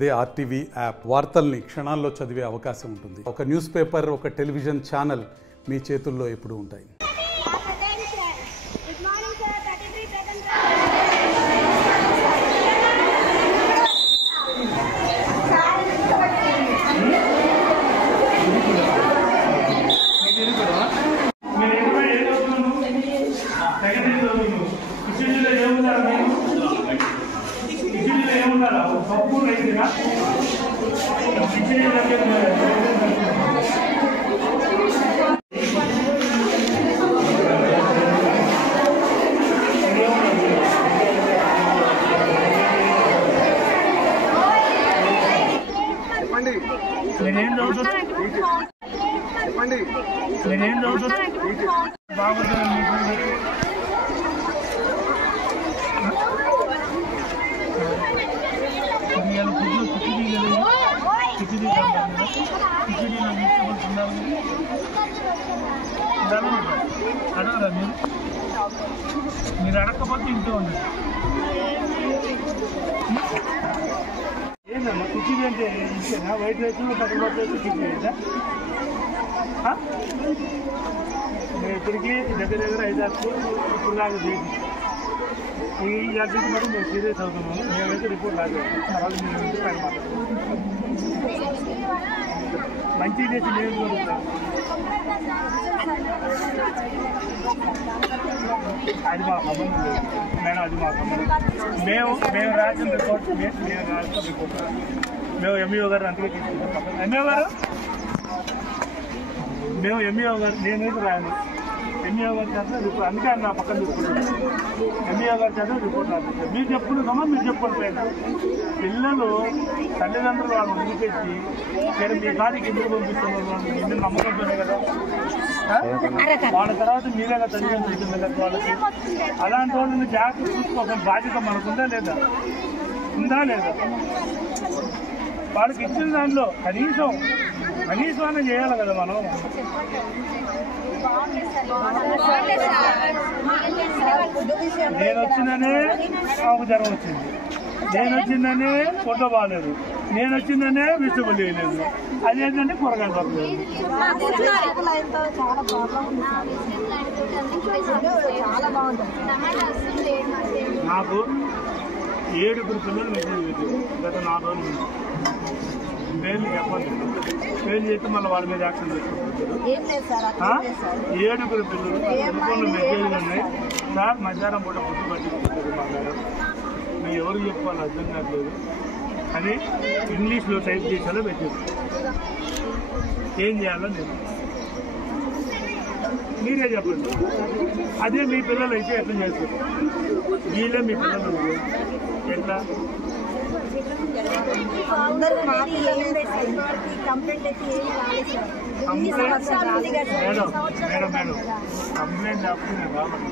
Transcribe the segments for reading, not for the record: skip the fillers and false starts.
అదే RTV app వార్తల్ని క్షణాల్లో చదివే అవకాశం ఉంటుంది. ఒక న్యూస్ పేపర్, ఒక టెలివిజన్ ఛానల్ మీ చేతుల్లో ఎప్పుడూ ఉంటాయి. అడగరా మీరు అడగకపోతే ఇంట్లో ఉండదు. ఏందమ్మా కిచిడి అంటే ఇంతేనా? వైట్ రైస్ తగ్గబోతే కిచిడి అయితే మేము ఇప్పటికీ దగ్గర 5-6 ఇప్పుడు లాగా చేసి ఈ అడ్మిట్ మరి మేము సీరియస్ అవుతున్నాము. మేమైతే రిపోర్ట్ లాగా తర్వాత మీరు ఇంటి పైన మంచి చేసి మేము కోరుతాం. అది మా సంబంధం లేదు మేడం, అది మా సంబంధం. మేము రాసిన రిపోర్ట్ మేము ఎంఈఓ గారు అందుకే తీసుకుంటాం. ఎంఈఓ గారు మేము ఎంఈఓ గారు నేనైతే రాను. ఎంఈఓ గారి చేత రిపోర్ట్ అందుకే నా పక్కన తీసుకుంటాను. ఎంఈఓ గారి చేత రిపోర్ట్ రాసిస్తాను. మీరు చెప్పుకుంటామా? మీరు చెప్పుకోండి. పైన పిల్లలు తల్లిదండ్రులు వాళ్ళు వదిలిపెట్టి మీరు మీ గారికి ఎందుకు పంపిస్తున్నారు? ఎందుకు నమ్మకంతోనే కదా. వాళ్ళ తర్వాత మీరేగా తల్లిదండ్రులు అవుతుంది కదా వాళ్ళకి. అలాంటి వాళ్ళని జాగ్రత్త చూసుకోవాల్సిన బాధ్యత మనకుందా లేదా? ఉందా లేదా? వాళ్ళకి ఇచ్చిన దానిలో కనీసం అనే చేయాలి కదా మనం. నేను వచ్చిందనే నాకు జ్వరం వచ్చింది, నేను వచ్చిందనే పొట్ట బాగాలేదు, నేను వచ్చిందనే వెజిటబుల్ వేయలేదు, అదేంటంటే కూరగాయలు పడలేదు. నాకు 7 పిల్లలు మెసేజ్ పెట్టారు గత 4 రోజుల నుంచి. పేర్లు చెప్పండి, పేర్లు చెప్పి మళ్ళీ వాళ్ళ మీద యాక్షన్ తీసుకుంటారు. 7 పిల్లలు ఫోన్లో మెసేజ్లు ఉన్నాయి. సార్ మధ్యాహ్నం పూట ఫుడ్ పట్టించుకుంటారు మా మేడం, మేము ఎవరు చెప్పుకోవాలి అర్థం కావట్లేదు అని ఇంగ్లీష్లో టైప్ చేసేలా పెట్టారు. ఏం చేయాలో నేను మీరే చెప్పండి. అదే మీ పిల్లలు అయితే ఎట్లా చేస్తారు? వీళ్ళే మీ పిల్లలు ఎట్లా? మేడం కంప్లైంట్ ఆపుతుంది కాబట్టి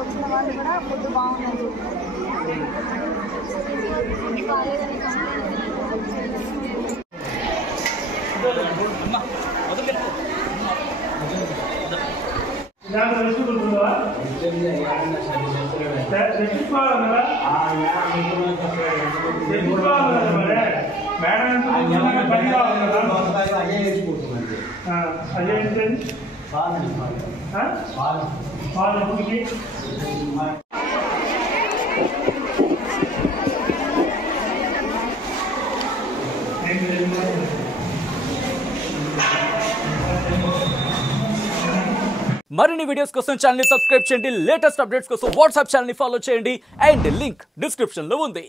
వచ్చిన వాళ్ళు కూడా ఫుడ్ బాగుందని మరిన్ని వీడియోస్ కోసం ఛానల్ ని సబ్స్క్రైబ్ చేయండి. లేటెస్ట్ అప్డేట్స్ కోసం వాట్సాప్ ఛానల్ ని ఫాలో చేయండి. అండ్ లింక్ డిస్క్రిప్షన్ లో ఉంది.